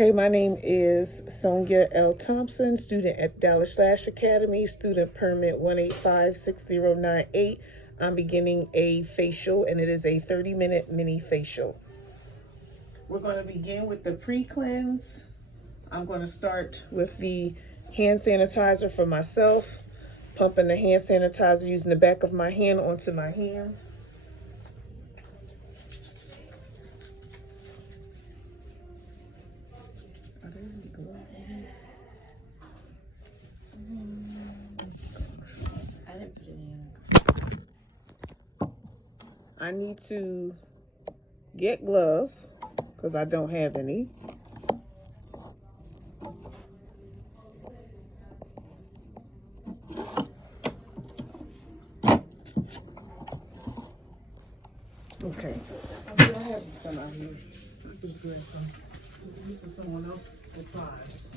Okay, my name is Sonia L. Thompson, student at Lash Academy, student permit 1856098. I'm beginning a facial, and it is a 30-minute mini facial. We're going to begin with the pre-cleanse. I'm going to start with the hand sanitizer for myself, pumping the hand sanitizer using the back of my hand onto my hand. I need to get gloves because I don't have any. Okay. I have some out here. I just grab them. This is someone else's supplies.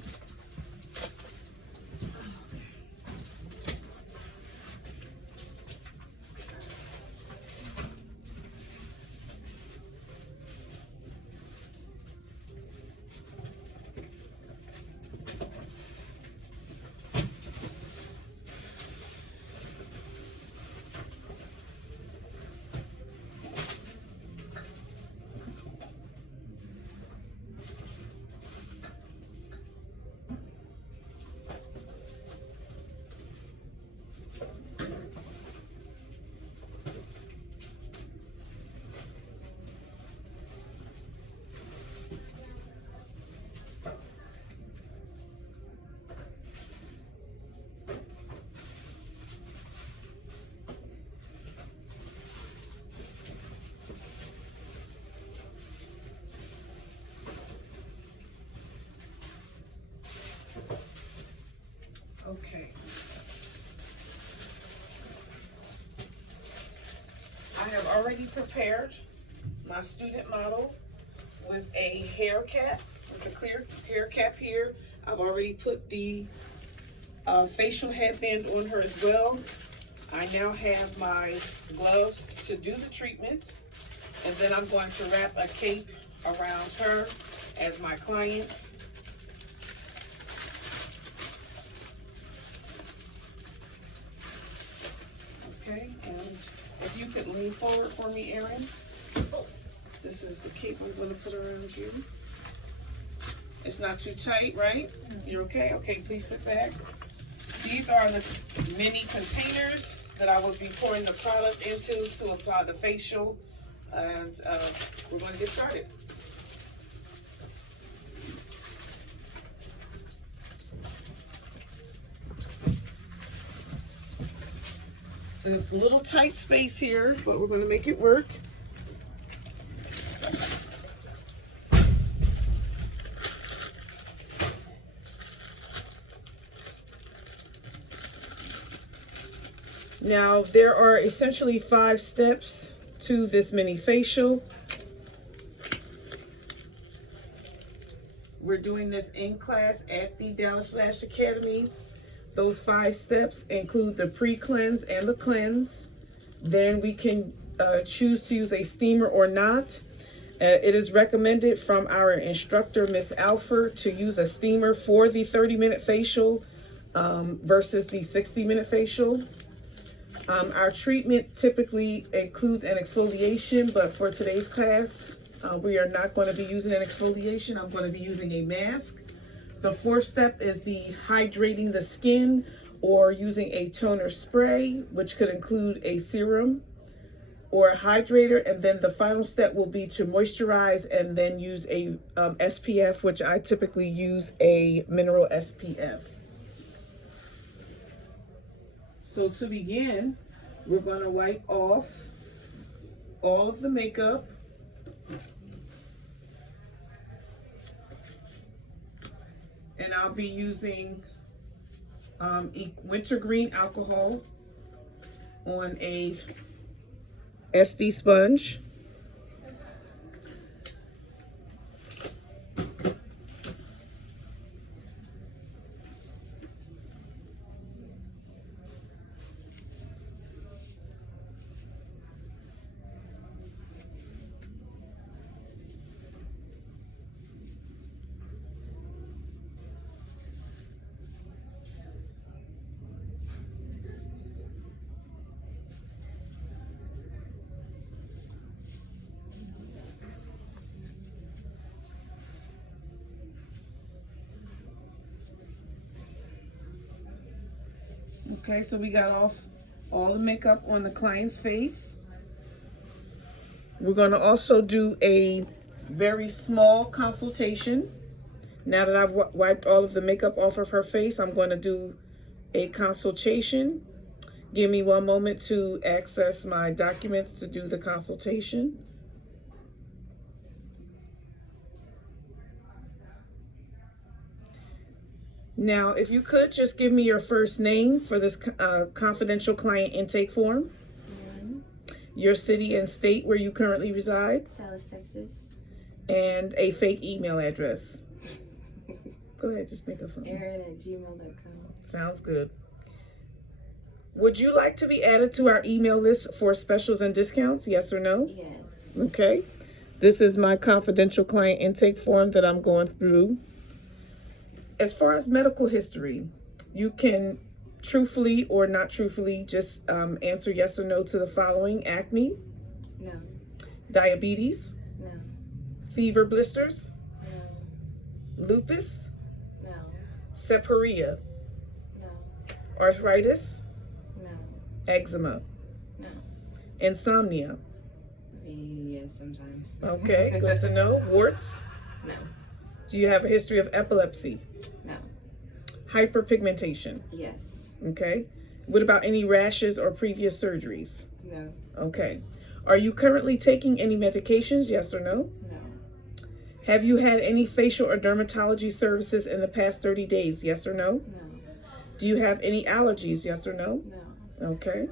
Okay. I have already prepared my student model with a hair cap, with a clear hair cap here. I've already put the facial headband on her as well. I now have my gloves to do the treatment, and then I'm going to wrap a cape around her as my client. Okay, and if you could lean forward for me, Erin. This is the cape I'm going to put around you. It's not too tight, right? You're okay? Okay, please sit back. These are the mini containers that I will be pouring the product into to apply the facial. And we're going to get started. It's a little tight space here, but we're going to make it work. Now, there are essentially 5 steps to this mini facial. We're doing this in class at the Lash Academy. Those 5 steps include the pre-cleanse and the cleanse. Then we can choose to use a steamer or not. It is recommended from our instructor, Miss Alford, to use a steamer for the 30-minute facial versus the 60-minute facial. Our treatment typically includes an exfoliation, but for today's class, we are not going to be using an exfoliation. I'm going to be using a mask. The 4th step is the hydrating the skin or using a toner spray, which could include a serum or a hydrator. And then the final step will be to moisturize and then use a SPF, which I typically use a mineral SPF. So to begin, we're going to wipe off all of the makeup. And I'll be using wintergreen alcohol on a SD sponge. Okay, so we got off all the makeup on the client's face. We're going to also do a very small consultation. Now that I've wiped all of the makeup off of her face, I'm going to do a consultation. Give me one moment to access my documents to do the consultation. Now, if you could just give me your first name for this confidential client intake form, your city and state where you currently reside, Dallas, Texas, and a fake email address. Go ahead, just make up something. Aaron@gmail.com. Sounds good. Would you like to be added to our email list for specials and discounts? Yes or no? Yes. Okay. This is my confidential client intake form that I'm going through. As far as medical history, you can truthfully or not truthfully just answer yes or no to the following. Acne, No. diabetes, No. fever blisters, No. lupus, No. seborrhea, No. arthritis, No. eczema, No. insomnia. Yes, sometimes. Okay, good to know. Warts. No. Do you have a history of epilepsy? No. Hyperpigmentation. Yes. Okay. What about any rashes or previous surgeries? No. Okay. Are you currently taking any medications? Yes or no? No. Have you had any facial or dermatology services in the past 30 days? Yes or no? No. Do you have any allergies? Yes or no? No. Okay.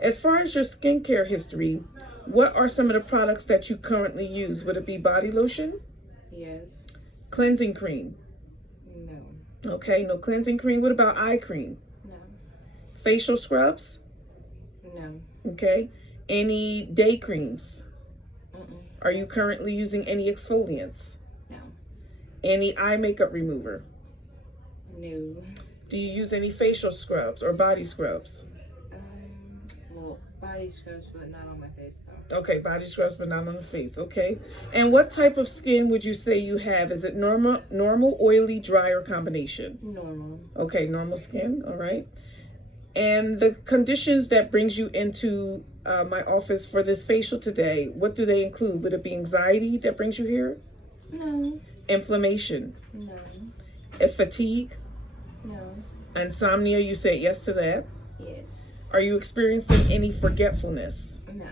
As far as your skincare history, what are some of the products that you currently use? Would it be body lotion? Yes. Cleansing cream? No. Okay, no cleansing cream. What about eye cream? No. Facial scrubs? No. Okay. Any day creams? Mm-mm. Are you currently using any exfoliants? No. Any eye makeup remover? No. Do you use any facial scrubs or body scrubs? Well, body scrubs, but not on my face though. Okay, body scrubs, but not on the face. Okay. And what type of skin would you say you have? Is it normal, oily, dry, or combination? Normal. Okay, normal skin. All right. And the conditions that brings you into my office for this facial today, what do they include? Would it be anxiety that brings you here? No. Inflammation? No. Fatigue? No. Insomnia? You said yes to that. Yes. Are you experiencing any forgetfulness? No.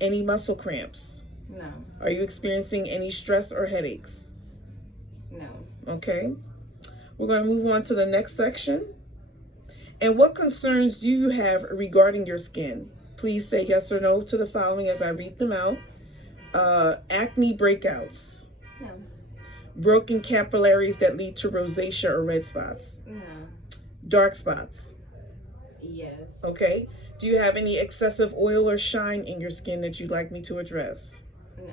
Any muscle cramps? No. Are you experiencing any stress or headaches? No. Okay. We're going to move on to the next section. And what concerns do you have regarding your skin? Please say yes or no to the following as I read them out. Acne breakouts. No. Broken capillaries that lead to rosacea or red spots. No. Dark spots. Yes. Okay. Do you have any excessive oil or shine in your skin that you'd like me to address? No.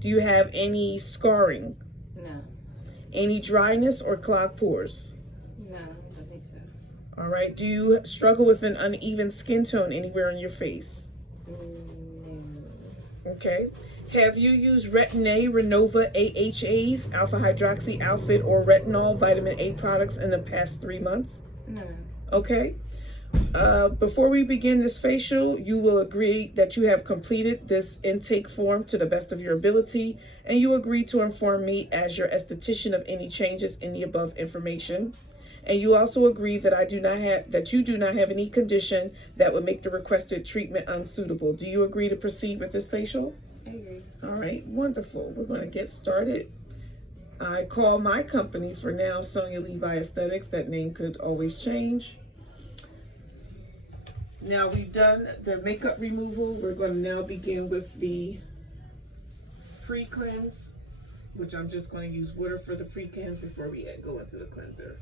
Do you have any scarring? No. Any dryness or clogged pores? No, I don't think so. All right. Do you struggle with an uneven skin tone anywhere on your face? No. Okay. Have you used Retin-A, Renova, AHAs, alpha hydroxy, Alpha, or retinol, vitamin A products in the past 3 months? No. Okay. Before we begin this facial, you will agree that you have completed this intake form to the best of your ability, and you agree to inform me as your esthetician of any changes in the above information. And you also agree that you do not have any condition that would make the requested treatment unsuitable. Do you agree to proceed with this facial? I agree. All right, wonderful. We're going to get started. I call my company for now Sonia Levi Esthetics. That name could always change. Now we've done the makeup removal. We're going to now begin with the pre-cleanse, which I'm just going to use water for the pre-cleanse before we go into the cleanser.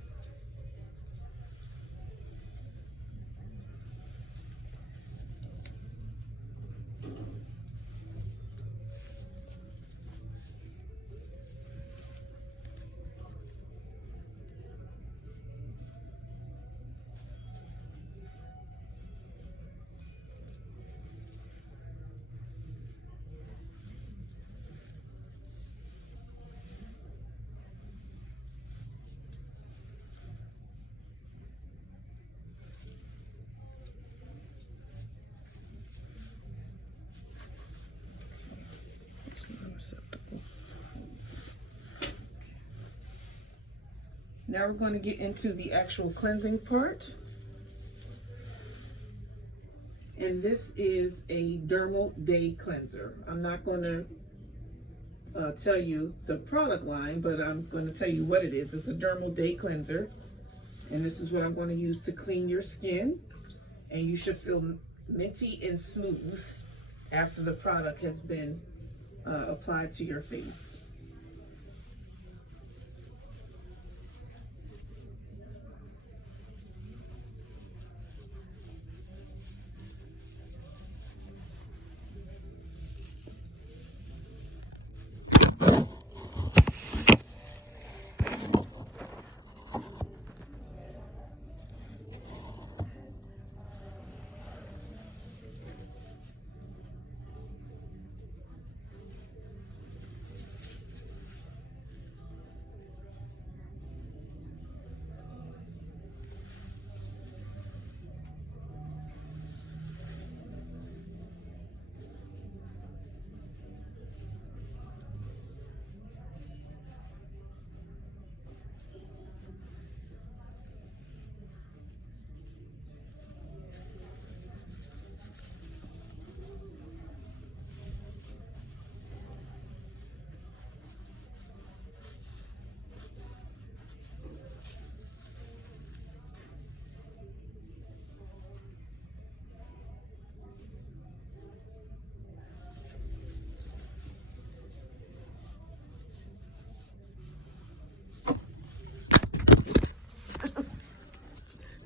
Now we're going to get into the actual cleansing part. And this is a dermal day cleanser. I'm not going to tell you the product line, but I'm going to tell you what it is. It's a dermal day cleanser, and this is what I'm going to use to clean your skin, and you should feel minty and smooth after the product has been applied to your face.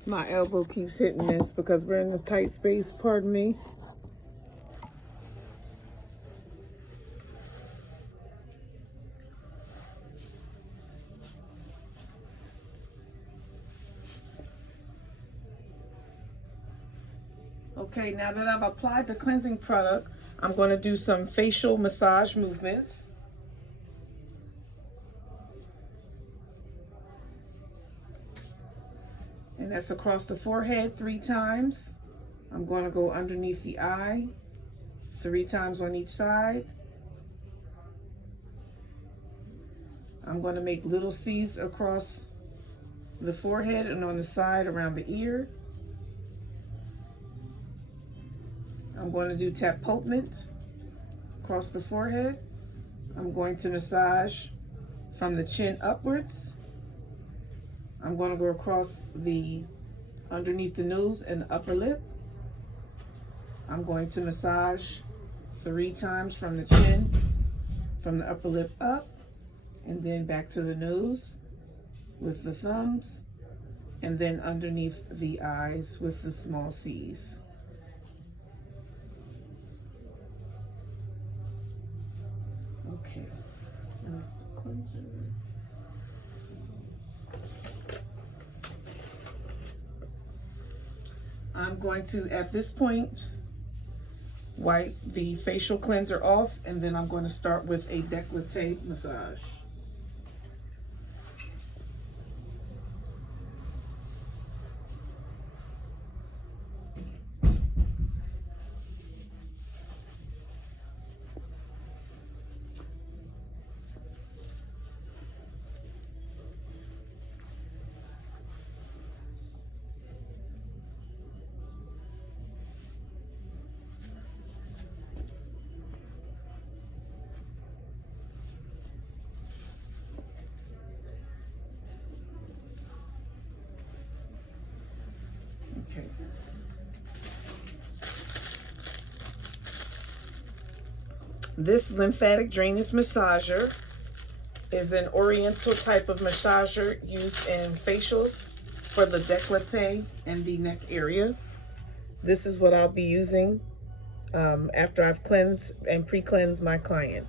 My elbow keeps hitting this because we're in a tight space, pardon me. Okay, now that I've applied the cleansing product, I'm going to do some facial massage movements. And that's across the forehead 3 times. I'm going to go underneath the eye 3 times on each side. I'm going to make little C's across the forehead and on the side around the ear. I'm going to do tapotment across the forehead. I'm going to massage from the chin upwards. I'm going to go across the underneath the nose and the upper lip. I'm going to massage 3 times from the chin, from the upper lip up, and then back to the nose with the thumbs, and then underneath the eyes with the small C's. Okay, that's the cleanser. I'm going to, at this point, wipe the facial cleanser off, and then I'm going to start with a décolleté massage. Okay. This lymphatic drainage massager is an oriental type of massager used in facials for the décolleté and the neck area. This is what I'll be using after I've cleansed and pre-cleansed my client.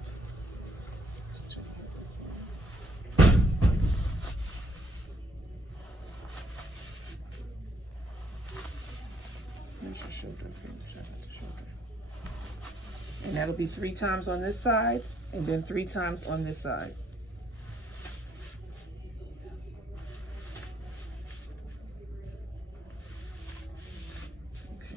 And that'll be 3 times on this side, and then 3 times on this side. Okay.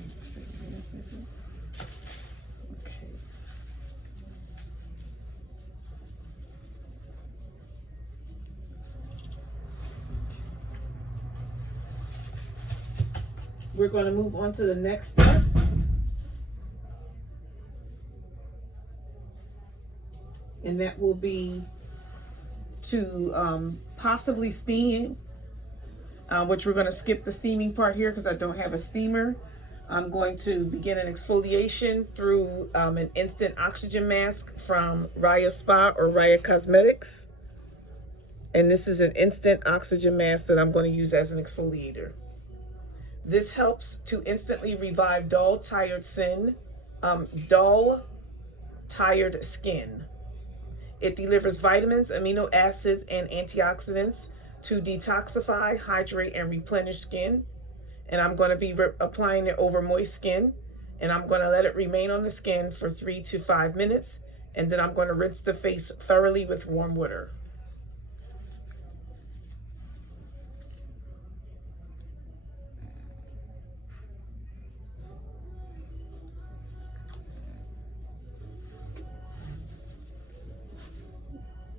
we're going to move on to the next step. And that will be to possibly steam, which we're going to skip the steaming part here because I don't have a steamer. I'm going to begin an exfoliation through an instant oxygen mask from Raya Spa or Raya Cosmetics. And this is an instant oxygen mask that I'm going to use as an exfoliator. This helps to instantly revive dull, tired skin. It delivers vitamins, amino acids, and antioxidants to detoxify, hydrate, and replenish skin. And I'm going to be applying it over moist skin. And I'm going to let it remain on the skin for 3 to 5 minutes. And then I'm going to rinse the face thoroughly with warm water.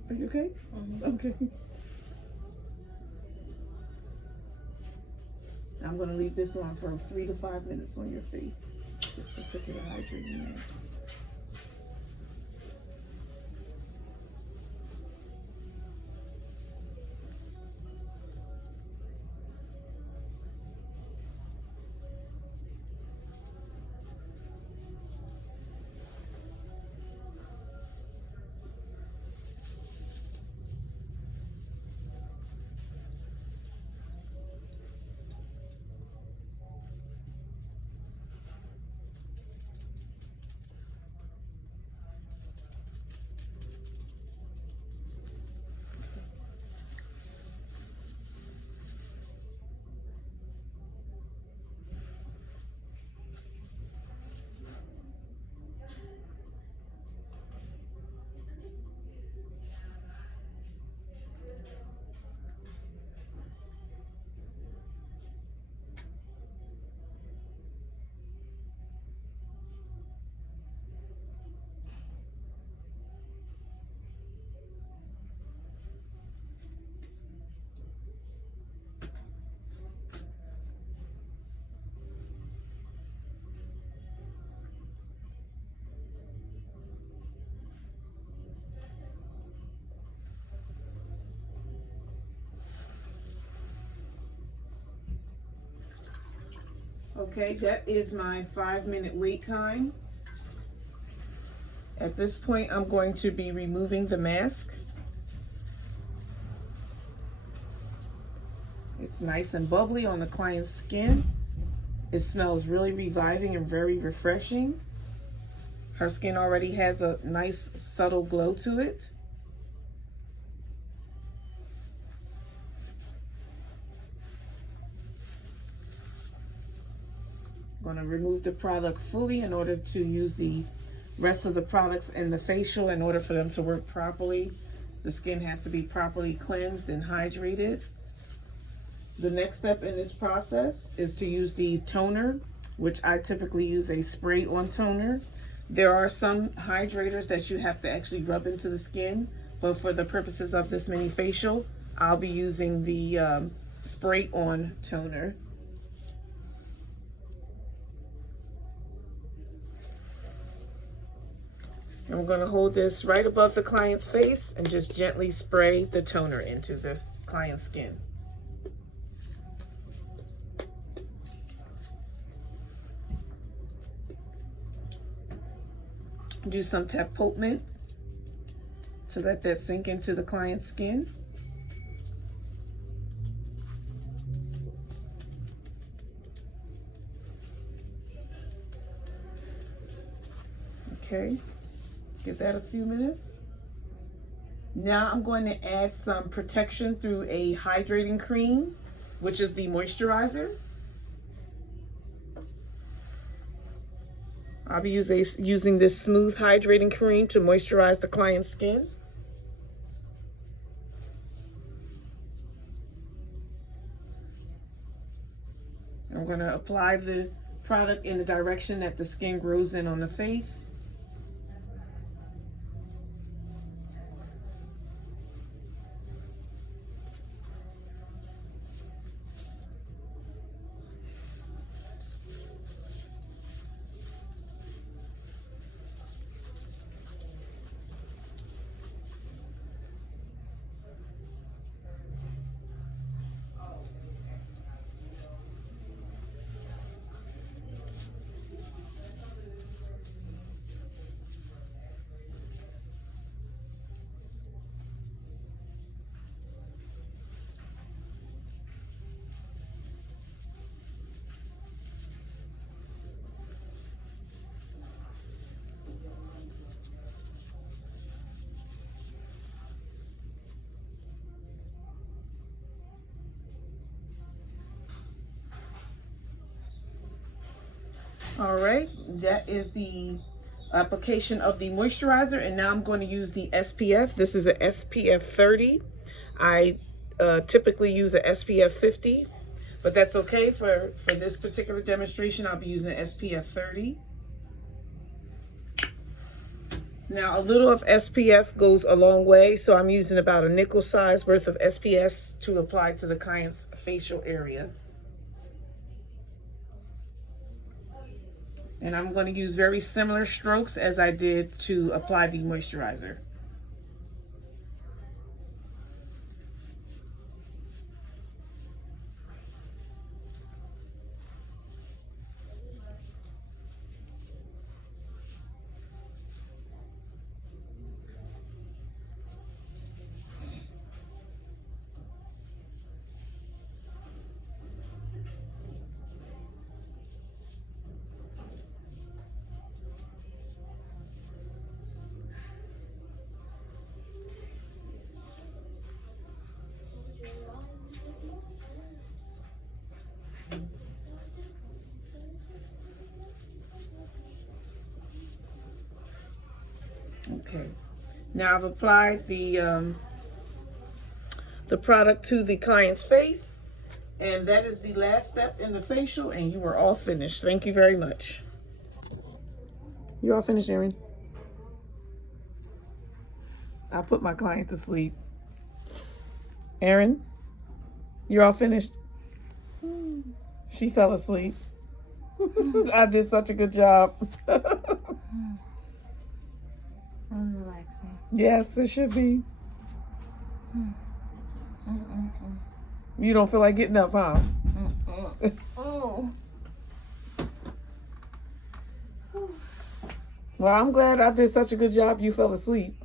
Are you okay? Okay. I'm going to leave this on for 3 to 5 minutes on your face. This particular hydrating mask. Okay, that is my 5-minute wait time. At this point, I'm going to be removing the mask. It's nice and bubbly on the client's skin. It smells really reviving and very refreshing. Her skin already has a nice subtle glow to it. I'm going to remove the product fully in order to use the rest of the products in the facial in order for them to work properly. The skin has to be properly cleansed and hydrated. The next step in this process is to use the toner, which I typically use a spray-on toner. There are some hydrators that you have to actually rub into the skin, but for the purposes of this mini facial, I'll be using the spray-on toner. And we're going to hold this right above the client's face and just gently spray the toner into the client's skin. Do some tapotment to let that sink into the client's skin. Okay. Give that a few minutes. Now I'm going to add some protection through a hydrating cream, which is the moisturizer. I'll be using this smooth hydrating cream to moisturize the client's skin. I'm going to apply the product in the direction that the skin grows in on the face. All right, that is the application of the moisturizer, and now I'm going to use the SPF. This is a SPF 30. I typically use a SPF 50, but that's okay for this particular demonstration. I'll be using an SPF 30. Now, a little of SPF goes a long way, so I'm using about a nickel size worth of SPF to apply to the client's facial area. And I'm going to use very similar strokes as I did to apply the moisturizer. Okay, now I've applied the product to the client's face, and that is the last step in the facial, and you are all finished. Thank you very much. You're all finished, Erin. I'll put my client to sleep. Erin, you're all finished. She fell asleep. I did such a good job. I'm relaxing. Yes, it should be. You don't feel like getting up, huh? Oh. Well, I'm glad I did such a good job you fell asleep.